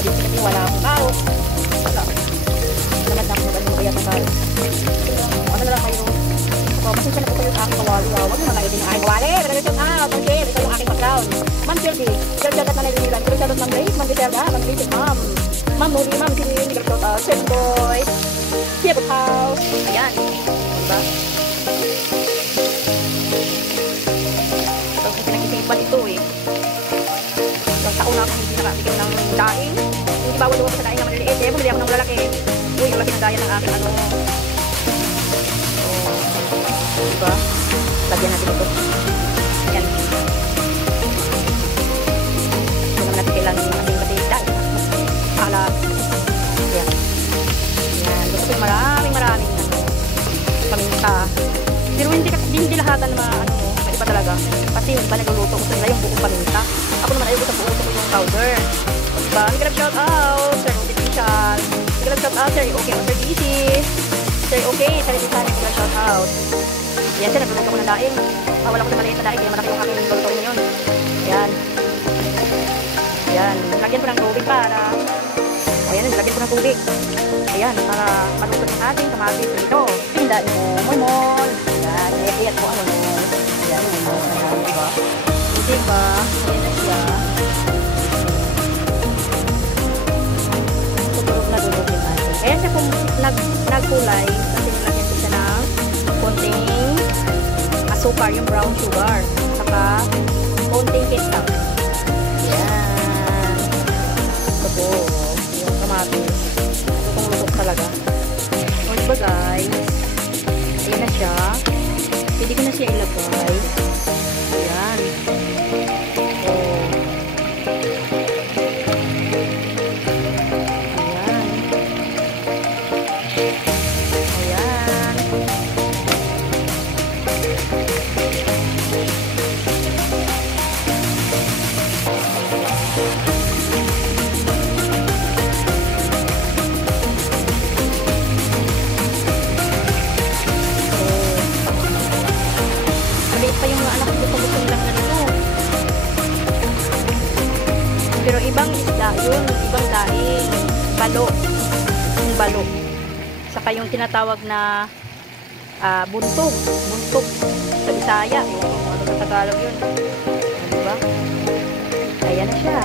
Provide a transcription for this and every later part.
sa dito kasi wala akong tao. Wala. Naman na kung ano kaya tagal. Ano na lang kayo. Pasensya na po kayo sa aking kawali. Huwag mo mga itin aking kawali. Shout out. Ang share. Ito yung aking background. Ma'am Shirley. Shout out na nilinilan. Shout out Ma'am Grace. Ma'am Giselda. Ma'am Grace. Ma'am Nuri. Ma'am Sinin. Shout out. Chef Boy. Chef House. Ayan. Diba? Ito ang pinag-isipan ito eh. Yung taon na ako hindi nakatikim ng daing. Hindi bawal doon sa daing na maliliit. Eh, bumili ako ng lalaki. Uy, yung laki ng gaya ng aking ano. Diba? Lagyan natin ito. Yan. Hindi naman natin kailangan yung ating batigay. Alat. Yan. Yan. Gusto ko yung maraming paminta. Pero hindi lahatan na ano mo. Pwede pa talaga. Kasi yung iba nagluluto. Gusto nila yung buong paminta. Ako naman ayaw gusto ko yung powder. Diba? Hindi ka nag-shout out. Sir Artificial. Hindi ka nag-shout out. Sir okay. Sir DC. Sir okay. Sir DC. Hindi ka nag-shout out. Yan sir, nagluluto ko ng daing. Wala ko na maliit na daing, kaya malaki yung aking lutuin ngayon. Yan. Yan. Lagyan ko ng tubig para... Ayan, lagyan ko ng tubig. Ayan, para maluto yung ating kamatis nito. Tindahan mo, mulmol. Yan, nayakiyat ko ang mulmol. Ayan, mulmol. Ayan, diba? Diba? Ayan na siya. Tutulog na dulog yung ating. Ayan siya kung nagkulay, kasi nilagyan ko siya ng konting asukar, yung brown sugar, saka konting ketchup. Yan. Ito yung kamatis. Lutong-lutok talaga. O diba guys? Ayan na siya. Pwede ko na siya ilagay. Ayan. O. Pa yung mga anak ko gusto lang na dito. Pero ibang isda yun, ibang daing. Balo. Yung balo. Saka yung tinatawag na buntog. Buntog. Sa Bisaya. Yung ano sa Tagalog yun. Diba? Ayan na siya.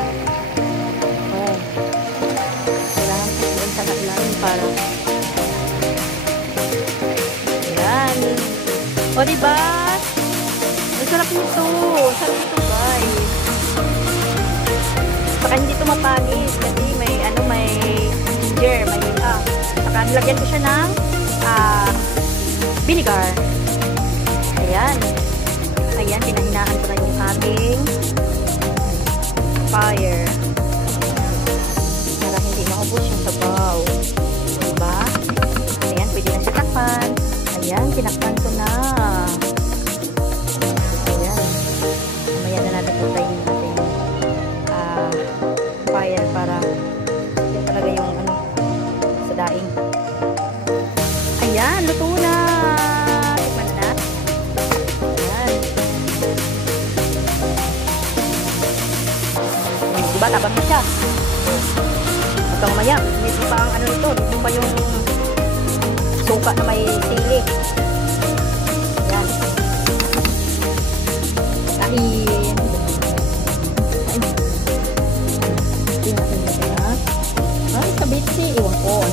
Oh. Kailangan ko doon sa natin para ayan. O diba? Sarap nito. Sarap nito guys. Saka hindi ito mapangis kasi may ginger, may saka nilagyan ko siya ng vinegar. Ayan. Ayan, pinahinaan ko na yung ating fire. Para hindi maubos yung sabaw. Diba? Ayan, pwede na siya takpan. Ayan, tinakpan ko na. Fire para yun talaga yung ano sa daing. Ayan, luto na. Tikman na. Ayan. Diba, tabang na siya. Hanggang maya, medyo pa ang ano nito, medyo pa yung suka na may sili. Ayan. Kain. Ay, kabitsi. Iwan ko.